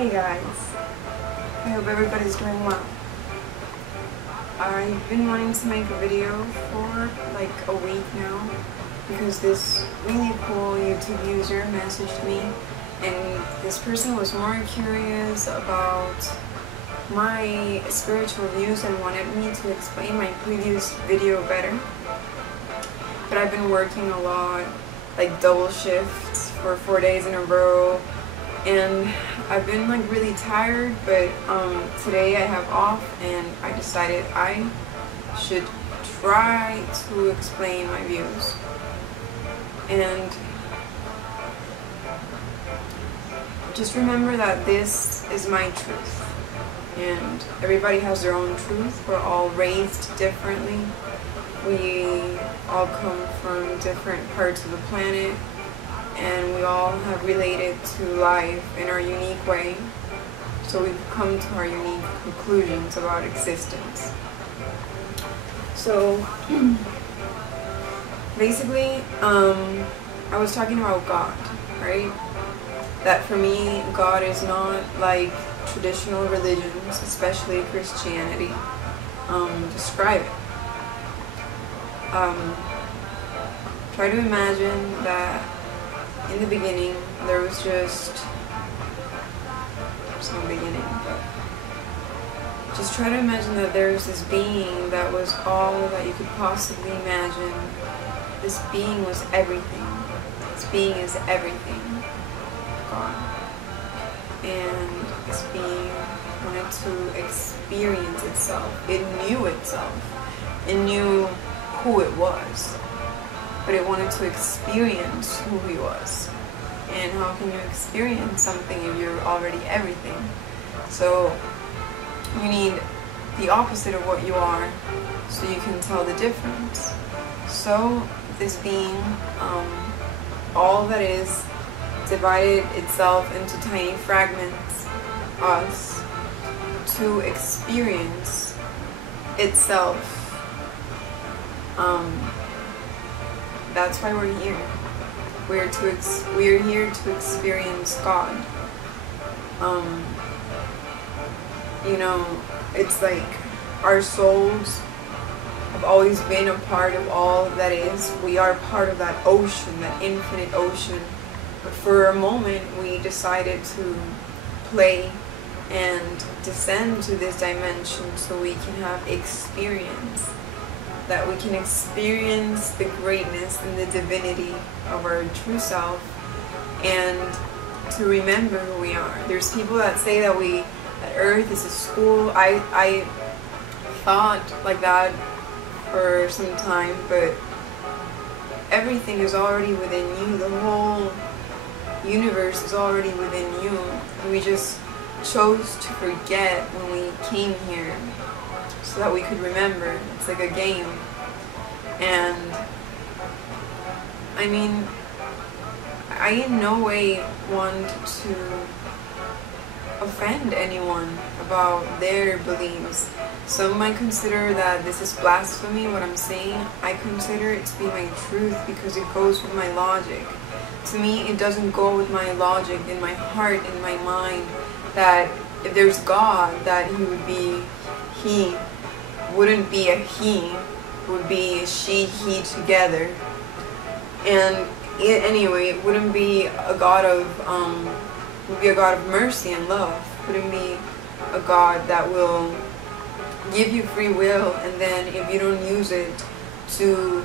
Hey guys, I hope everybody's doing well. I've been wanting to make a video for like a week now because this really cool YouTube user messaged me, and this person was more curious about my spiritual views and wanted me to explain my previous video better. But I've been working a lot, like double shifts for 4 days in a row, and I've been like really tired, but today I have off and I decided I should try to explain my views. And just remember that this is my truth, and everybody has their own truth. We're all raised differently. We all come from different parts of the planet, and we all have related to life in our unique way. So we've come to our unique conclusions about existence. So basically, I was talking about God, right? That for me, God is not like traditional religions, especially Christianity, describe it. Try to imagine that in the beginning there was just, there's no beginning, but just try to imagine that there's this being that was all that you could possibly imagine. This being was everything. This being is everything. God. And this being wanted to experience itself. It knew itself. It knew who it was. But it wanted to experience who he was. And how can you experience something if you're already everything? So you need the opposite of what you are so you can tell the difference. So this being, all that is, divided itself into tiny fragments, us, to experience itself. That's why we're here. We're here to experience God. You know, it's like our souls have always been a part of all that is. We are part of that ocean, that infinite ocean. But for a moment, we decided to play and descend to this dimension so we can have experience. That we can experience the greatness and the divinity of our true self, and to remember who we are. There's people that say that that Earth is a school. I thought like that for some time, but everything is already within you. The whole universe is already within you. We just chose to forget when we came here, so that we could remember. It's like a game. And I mean, I in no way want to offend anyone about their beliefs. Some might consider that this is blasphemy, what I'm saying. I consider it to be my truth because it goes with my logic. To me, it doesn't go with my logic, in my heart, in my mind, that if there's God, that he would be he. Wouldn't be a he, would be she, he together. And anyway, it wouldn't be a God of would be a God of mercy and love. Wouldn't be a God that will give you free will, and then if you don't use it to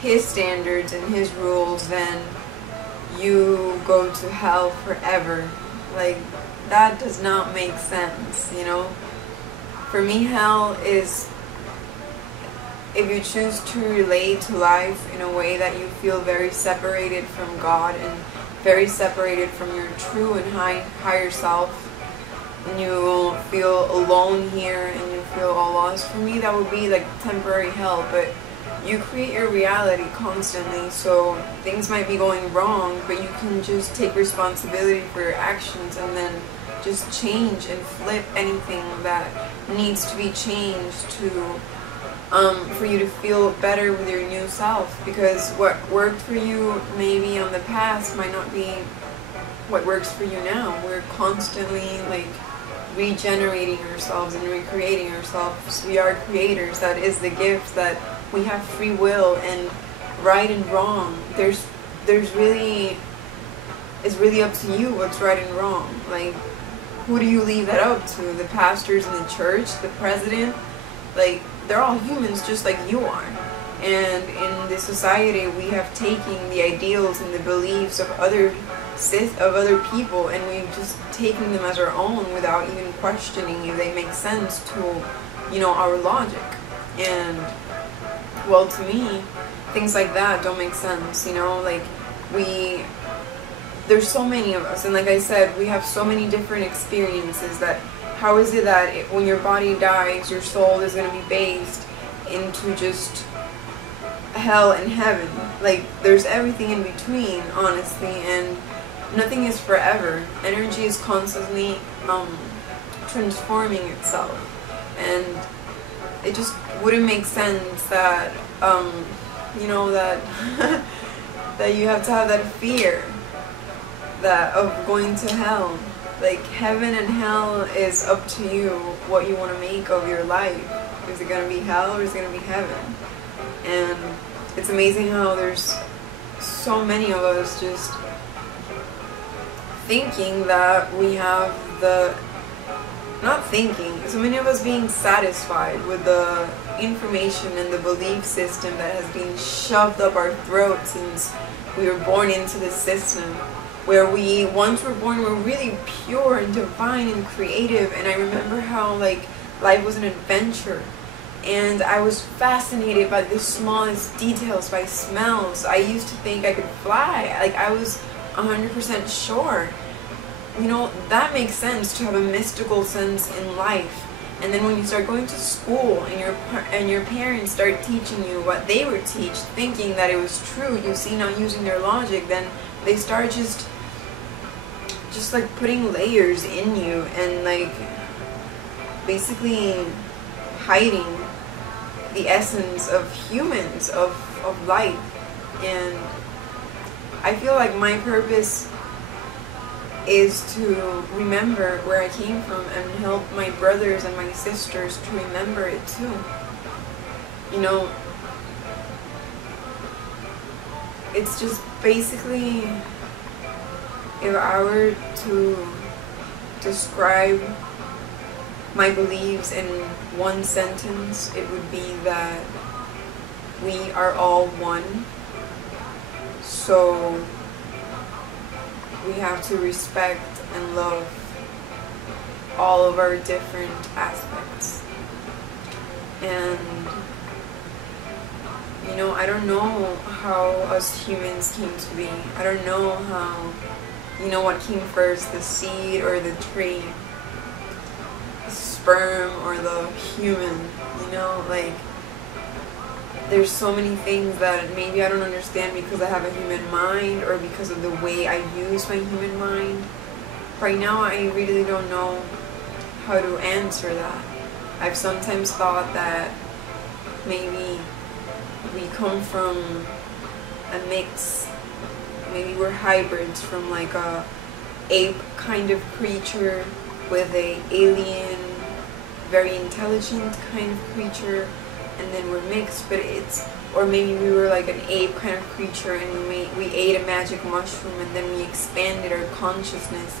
his standards and his rules, then you go to hell forever. Like, that does not make sense, you know? For me, hell is if you choose to relate to life in a way that you feel very separated from God and very separated from your true and higher self, and you feel alone here and you feel all lost. For me, that would be like temporary hell, but you create your reality constantly, so things might be going wrong, but you can just take responsibility for your actions and then just change and flip anything that needs to be changed to for you to feel better with your new self, because what worked for you maybe in the past might not be what works for you now. We're constantly like regenerating ourselves and recreating ourselves. We are creators. That is the gift, that we have free will, and right and wrong. There's really, it's really up to you what's right and wrong. Like, who do you leave that up to? The pastors in the church, the president? Like, they're all humans just like you are. And in this society, we have taken the ideals and the beliefs of other people, and we've just taken them as our own without even questioning if they make sense to, you know, our logic. And, well, to me, things like that don't make sense, you know? Like, there's so many of us, and like I said, we have so many different experiences. That how is it that when your body dies, your soul is going to be based into just hell and heaven? Like, there's everything in between, honestly, and nothing is forever. Energy is constantly transforming itself, and it just wouldn't make sense that you know, that that you have to have that fear that of going to hell. Like, heaven and hell is up to you, what you want to make of your life. Is it going to be hell or is it going to be heaven? And it's amazing how there's so many of us just thinking that we have so many of us being satisfied with the information and the belief system that has been shoved up our throats since we were born into the system, where once we're born, we're really pure and divine and creative. And I remember how, like, life was an adventure, and I was fascinated by the smallest details, by smells. I used to think I could fly. Like, I was 100% sure. You know, that makes sense, to have a mystical sense in life. And then when you start going to school and your parents start teaching you what they were thinking that it was true, you see, not using their logic, then they start just like putting layers in you and like basically hiding the essence of humans, of life. And I feel like my purpose is to remember where I came from and help my brothers and my sisters to remember it too. You know, it's just basically, if I were to describe my beliefs in one sentence, it would be that we are all one. So we have to respect and love all of our different aspects. And, you know, I don't know how us humans came to be. I don't know how, you know, what came first, the seed or the tree, the sperm or the human, you know, like, there's so many things that maybe I don't understand because I have a human mind or because of the way I use my human mind. Right now, I really don't know how to answer that. I've sometimes thought that maybe we come from a mix. Maybe we're hybrids from like a ape kind of creature with a alien, very intelligent kind of creature, and then we're mixed, but or maybe we were like an ape kind of creature and we ate a magic mushroom and then we expanded our consciousness.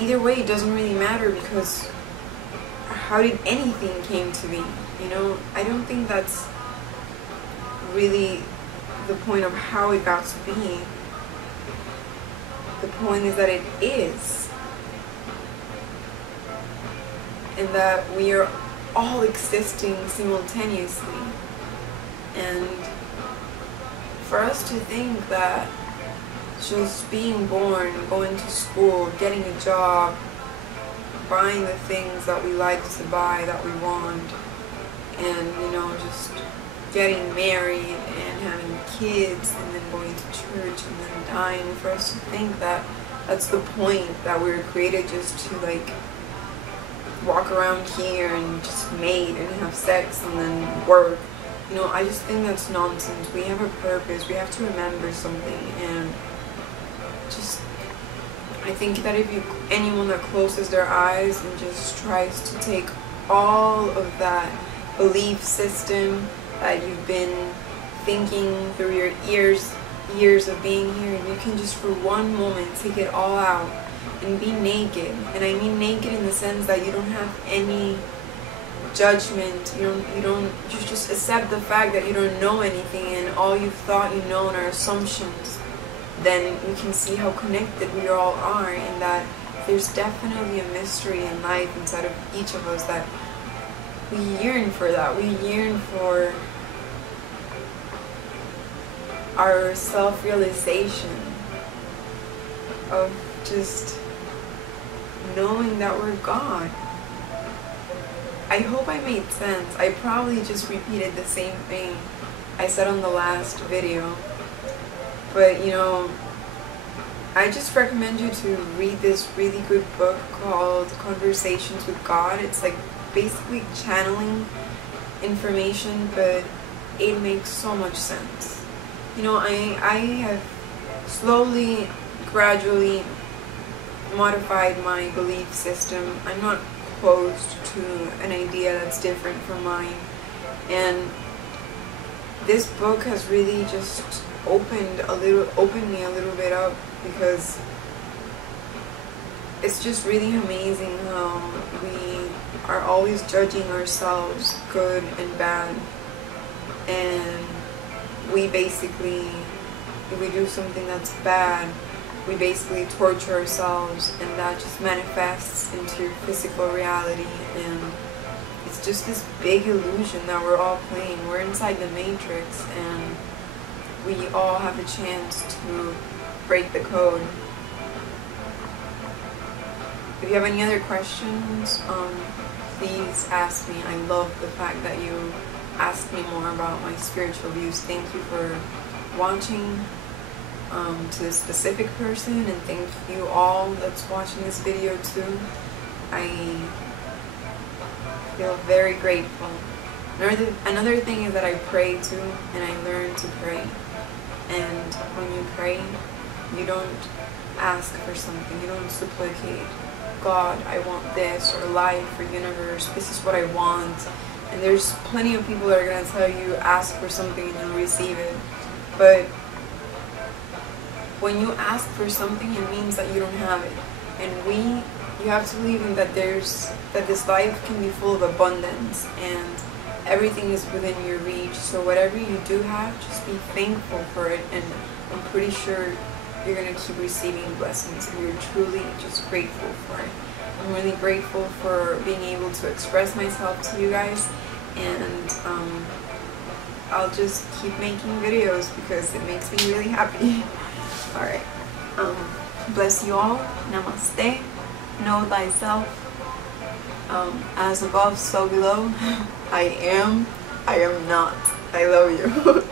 Either way, it doesn't really matter, because how did anything came to be? You know, I don't think that's really the point of how it got to be. The point is that it is, and that we are all existing simultaneously. And for us to think that just being born, going to school, getting a job, buying the things that we like to buy, that we want, and, you know, just getting married and having kids and then going to church and then dying, for us to think that that's the point, that we were created just to like walk around here and just mate and have sex and then work. You know, I just think that's nonsense. We have a purpose. We have to remember something, and just I think that if anyone that closes their eyes and just tries to take all of that belief system that you've been thinking through your years of being here, and you can just for one moment take it all out and be naked. And I mean naked in the sense that you don't have any judgment. You just accept the fact that you don't know anything, and all you've thought you know are assumptions. Then you can see how connected we all are, and that there's definitely a mystery in life inside of each of us, that we yearn for that. We yearn for our self-realization of just knowing that we're God. I hope I made sense. I probably just repeated the same thing I said on the last video. But, you know, I just recommend you to read this really good book called Conversations with God. It's like basically channeling information, but it makes so much sense. You know, I have slowly, gradually modified my belief system. I'm not closed to an idea that's different from mine. And this book has really just opened me a little bit up, because it's just really amazing how we are always judging ourselves, good and bad, and we basically, if we do something that's bad, we basically torture ourselves, and that just manifests into your physical reality. And it's just this big illusion that we're all playing. We're inside the matrix, and we all have a chance to break the code. If you have any other questions, please ask me. I love the fact that you asked me more about my spiritual views. Thank you for watching. To this specific person, and thank you all that's watching this video too. I feel very grateful. Another thing is that I pray too, and I learn to pray. And when you pray, you don't ask for something, you don't supplicate, God, I want this, or life, or universe, this is what I want. And there's plenty of people that are going to tell you ask for something and you'll receive it. But when you ask for something, it means that you don't have it. And you have to believe in that this life can be full of abundance, and everything is within your reach. So whatever you do have, just be thankful for it, and I'm pretty sure you're going to keep receiving blessings, and you're truly just grateful for it. I'm really grateful for being able to express myself to you guys, and I'll just keep making videos because it makes me really happy. Alright, bless you all. Namaste. Know thyself. As above, so below. I am not. I love you.